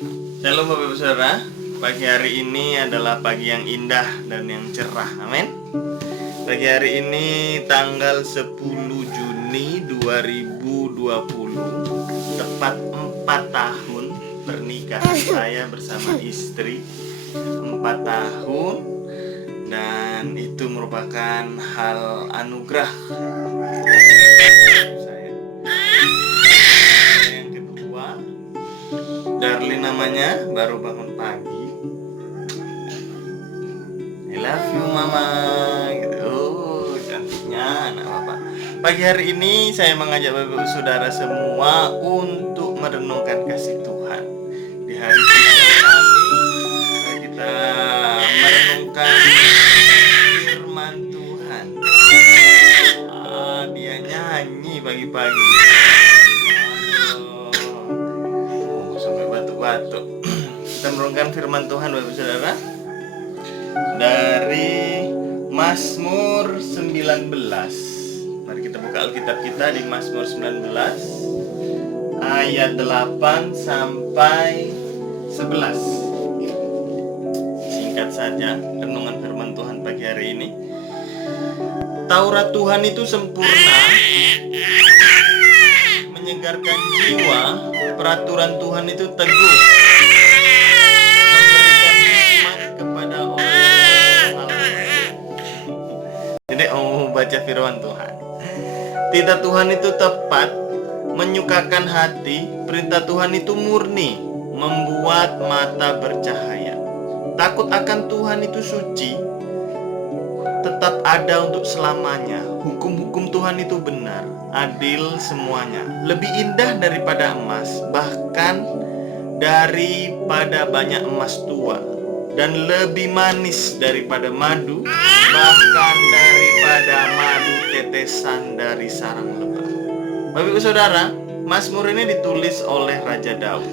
Shalom Bapak Ibu Saudara. Pagi hari ini adalah pagi yang indah dan yang cerah. Amin. Pagi hari ini tanggal 10 Juni 2020, tepat 4 tahun pernikahan saya bersama istri. 4 tahun, dan itu merupakan hal anugerah saya. Yang kedua, Darlin namanya, baru bangun pagi. I love you mama gitu. Oh, cantiknya anak bapak. Pagi hari ini saya mengajak Bapak Ibu Saudara semua untuk merenungkan kasih Tuhan. Di hari kami, kita merenungkan firman Tuhan. Dia nyanyi pagi-pagi. Sampai batuk-batuk. Kita merenungkan firman Tuhan Bapak Ibu Saudara dari Mazmur 19. Mari kita buka Alkitab kita di Mazmur 19 ayat 8 sampai 11. Singkat saja renungan firman Tuhan pagi hari ini. Taurat Tuhan itu sempurna, menyegarkan jiwa. Peraturan Tuhan itu teguh, memberikan hikmat kepada orang. Jadi baca firman Tuhan. Titah Tuhan itu tepat, menyukakan hati. Perintah Tuhan itu murni, membuat mata bercahaya. Takut akan Tuhan itu suci, tetap ada untuk selamanya. Hukum-hukum Tuhan itu benar, adil semuanya. Lebih indah daripada emas, bahkan daripada banyak emas tua, dan lebih manis daripada madu, bahkan daripada madu tetesan dari sarang lebah. Bapak Ibu Saudara, Mazmur ini ditulis oleh Raja Daud.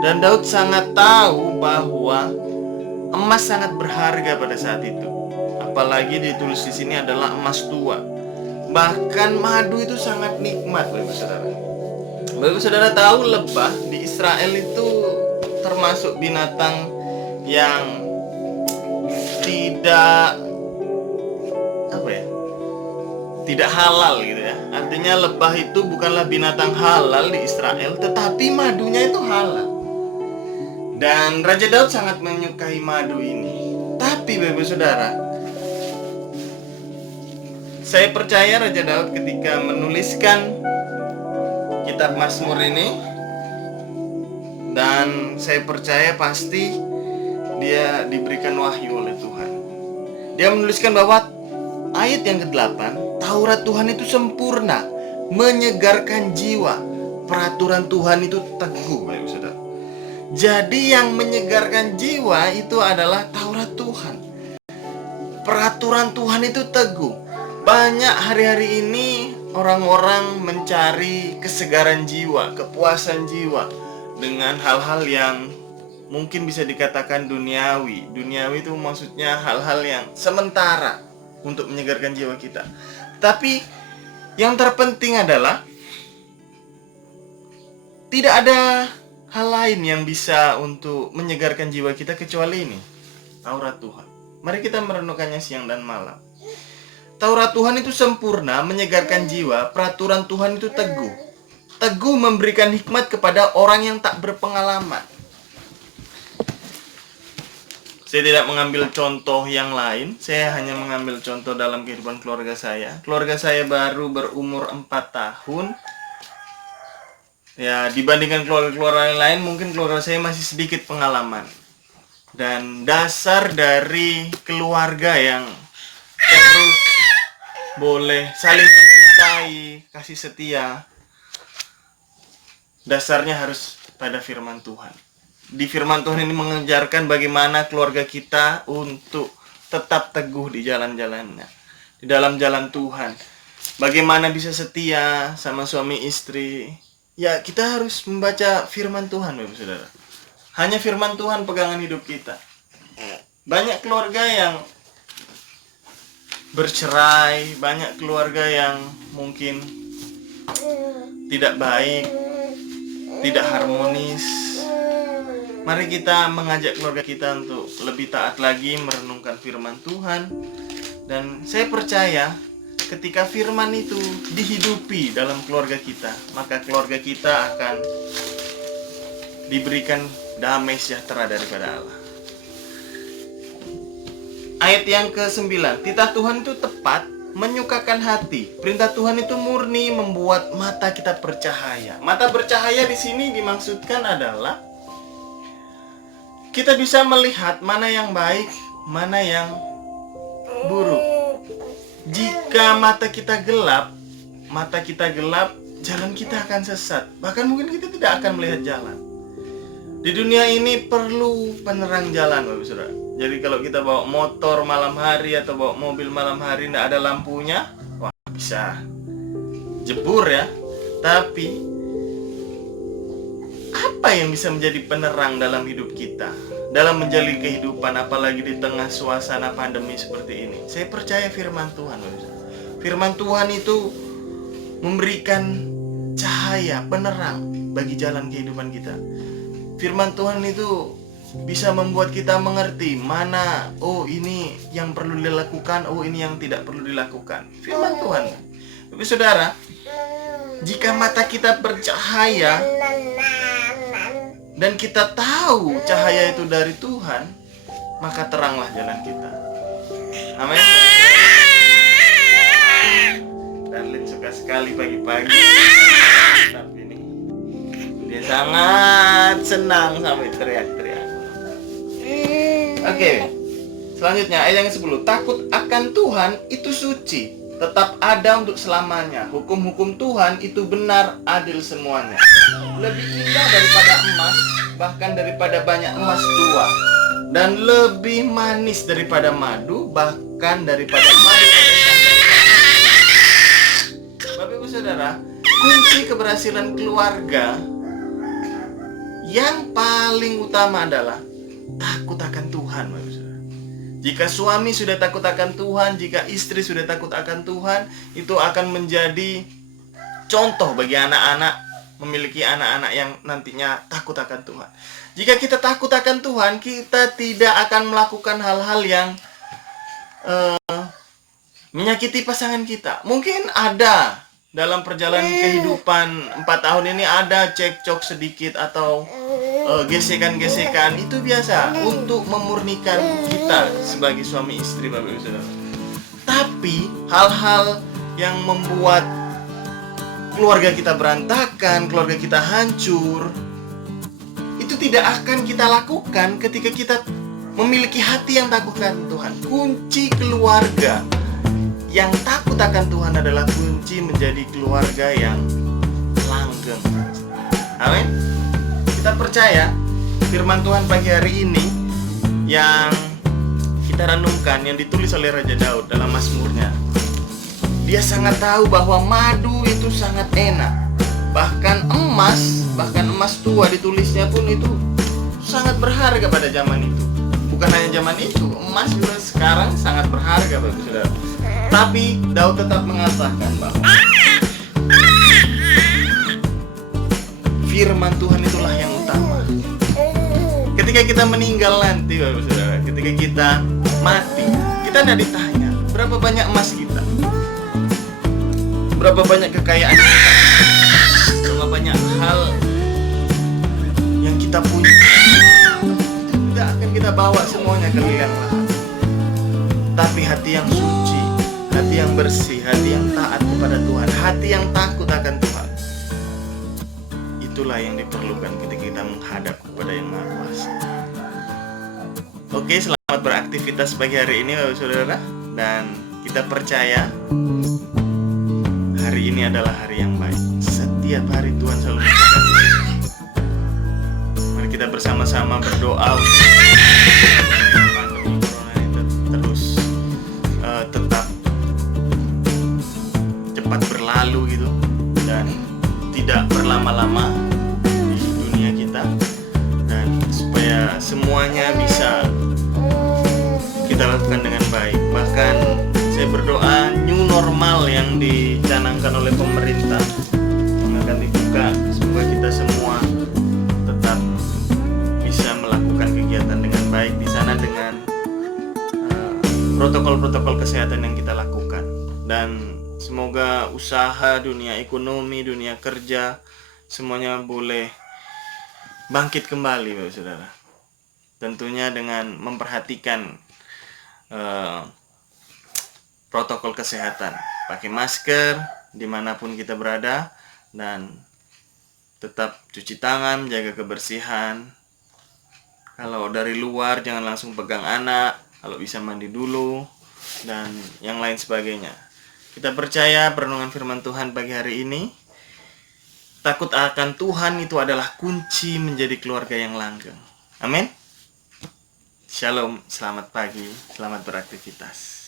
Dan Daud sangat tahu bahwa emas sangat berharga pada saat itu. Apalagi ditulis di sini adalah emas tua. Bahkan madu itu sangat nikmat, Bapak Ibu Saudara. Bapak Ibu Saudara tahu lebah di Israel itu termasuk binatang yang tidak halal gitu ya. Artinya lebah itu bukanlah binatang halal di Israel, tetapi madunya itu halal. Dan Raja Daud sangat menyukai madu ini. Tapi Bapak Ibu Saudara, saya percaya Raja Daud ketika menuliskan kitab Mazmur ini, dan saya percaya pasti dia diberikan wahyu oleh Tuhan. Dia menuliskan bahwa ayat yang ke-8, Taurat Tuhan itu sempurna, menyegarkan jiwa. Peraturan Tuhan itu teguh, Bapak Ibu Saudara. Jadi yang menyegarkan jiwa itu adalah Taurat Tuhan. Peraturan Tuhan itu teguh. Banyak hari-hari ini orang-orang mencari kesegaran jiwa, kepuasan jiwa dengan hal-hal yang mungkin bisa dikatakan duniawi. Duniawi itu maksudnya hal-hal yang sementara untuk menyegarkan jiwa kita. Tapi yang terpenting adalah tidak ada hal lain yang bisa untuk menyegarkan jiwa kita kecuali ini, Taurat Tuhan. Mari kita merenungkannya siang dan malam. Taurat Tuhan itu sempurna, menyegarkan jiwa. Peraturan Tuhan itu teguh. Teguh memberikan hikmat kepada orang yang tak berpengalaman. Saya tidak mengambil contoh yang lain. Saya hanya mengambil contoh dalam kehidupan keluarga saya. Keluarga saya baru berumur 4 tahun. Ya, dibandingkan keluarga-keluarga yang lain, mungkin keluarga saya masih sedikit pengalaman. Dan dasar dari keluarga yang terus boleh saling mencintai, kasih setia, dasarnya harus pada firman Tuhan. Di firman Tuhan ini mengajarkan bagaimana keluarga kita untuk tetap teguh di jalan-jalannya, di dalam jalan Tuhan. Bagaimana bisa setia sama suami istri. Ya, kita harus membaca firman Tuhan, Bapak Saudara. Hanya firman Tuhan pegangan hidup kita. Banyak keluarga yang bercerai, banyak keluarga yang mungkin tidak baik, tidak harmonis. Mari kita mengajak keluarga kita untuk lebih taat lagi merenungkan firman Tuhan. Dan saya percaya ketika firman itu dihidupi dalam keluarga kita, maka keluarga kita akan diberikan damai sejahtera daripada Allah. Ayat yang ke-9, titah Tuhan itu tepat, menyukakan hati. Perintah Tuhan itu murni, membuat mata kita bercahaya. Mata bercahaya di sini dimaksudkan adalah kita bisa melihat mana yang baik, mana yang buruk. Jika mata kita gelap, jalan kita akan sesat. Bahkan mungkin kita tidak akan melihat jalan. Di dunia ini perlu penerang jalan, Bapak Saudara. Jadi kalau kita bawa motor malam hari atau bawa mobil malam hari tidak ada lampunya, wah bisa jebur ya. Tapi apa yang bisa menjadi penerang dalam hidup kita, dalam menjalin kehidupan, apalagi di tengah suasana pandemi seperti ini? Saya percaya firman Tuhan, Bapak Saudara. Firman Tuhan itu memberikan cahaya, penerang bagi jalan kehidupan kita. Firman Tuhan itu bisa membuat kita mengerti mana, oh ini yang perlu dilakukan, oh ini yang tidak perlu dilakukan. Firman Tuhan. Tapi saudara, jika mata kita bercahaya dan kita tahu cahaya itu dari Tuhan, maka teranglah jalan kita. Amin. Darlin suka sekali pagi-pagi. Tapi ini dia sangat senang sampai teriak-teriak. Oke. Selanjutnya ayat yang ke-10. Takut akan Tuhan itu suci, tetap ada untuk selamanya. Hukum-hukum Tuhan itu benar, adil semuanya. Lebih indah daripada emas, bahkan daripada banyak emas tua. Dan lebih manis daripada madu, bahkan daripada madu. Bapak Ibu Saudara, kunci keberhasilan keluarga yang paling utama adalah takut akan Tuhan, Bapak Ibu Saudara. Jika suami sudah takut akan Tuhan, jika istri sudah takut akan Tuhan, itu akan menjadi contoh bagi anak-anak, memiliki anak-anak yang nantinya takut akan Tuhan. Jika kita takut akan Tuhan, kita tidak akan melakukan hal-hal yang menyakiti pasangan kita. Mungkin ada dalam perjalanan kehidupan 4 tahun ini ada cekcok sedikit atau gesekan-gesekan. Itu biasa untuk memurnikan kita sebagai suami istri, Bapak Ibu Saudara. Tapi hal-hal yang membuat keluarga kita berantakan, keluarga kita hancur, itu tidak akan kita lakukan ketika kita memiliki hati yang takut akan Tuhan. Kunci keluarga yang takut akan Tuhan adalah kunci menjadi keluarga yang langgeng. Amin. Kita percaya firman Tuhan pagi hari ini yang kita renungkan, yang ditulis oleh Raja Daud dalam Mazmurnya. Dia sangat tahu bahwa madu itu sangat enak. Bahkan emas tua ditulisnya pun itu sangat berharga pada zaman itu. Bukan hanya zaman itu, emas juga sekarang sangat berharga, Bapak Saudara. Tapi Daud tetap mengatakan bahwa firman Tuhan itulah yang utama. Ketika kita meninggal nanti, Bapak Saudara, ketika kita mati, kita tidak ditanya berapa banyak emas kita, berapa banyak kekayaan kita, berapa banyak hal yang kita punya. Itu tidak akan kita bawa semuanya ke liang lahat. Tapi hati yang suci, hati yang bersih, hati yang taat kepada Tuhan, hati yang takut akan Tuhan, itulah yang diperlukan ketika kita menghadap kepada Yang Maha Kuasa. Oke, selamat beraktivitas pagi hari ini, Bapak Saudara. Dan kita percaya hari ini adalah hari yang baik. Setiap hari Tuhan selalu memberkati. Mari kita bersama-sama berdoa untuk pandemi corona ini terus tetap cepat berlalu gitu, dan tidak berlama-lama di dunia kita, dan supaya semuanya bisa kita lakukan dengan baik. Bahkan saya berdoa new normal yang dicanangkan oleh pemerintah yang akan dibuka, semoga kita semua tetap bisa kesehatan yang kita lakukan. Dan semoga usaha, dunia ekonomi, dunia kerja, semuanya boleh bangkit kembali, Bapak Saudara. Tentunya dengan memperhatikan protokol kesehatan, pakai masker dimanapun kita berada, dan tetap cuci tangan, jaga kebersihan. Kalau dari luar jangan langsung pegang anak, kalau bisa mandi dulu, dan yang lain sebagainya. Kita percaya perenungan firman Tuhan pagi hari ini, takut akan Tuhan itu adalah kunci menjadi keluarga yang langgeng. Amin. Shalom, selamat pagi, selamat beraktivitas.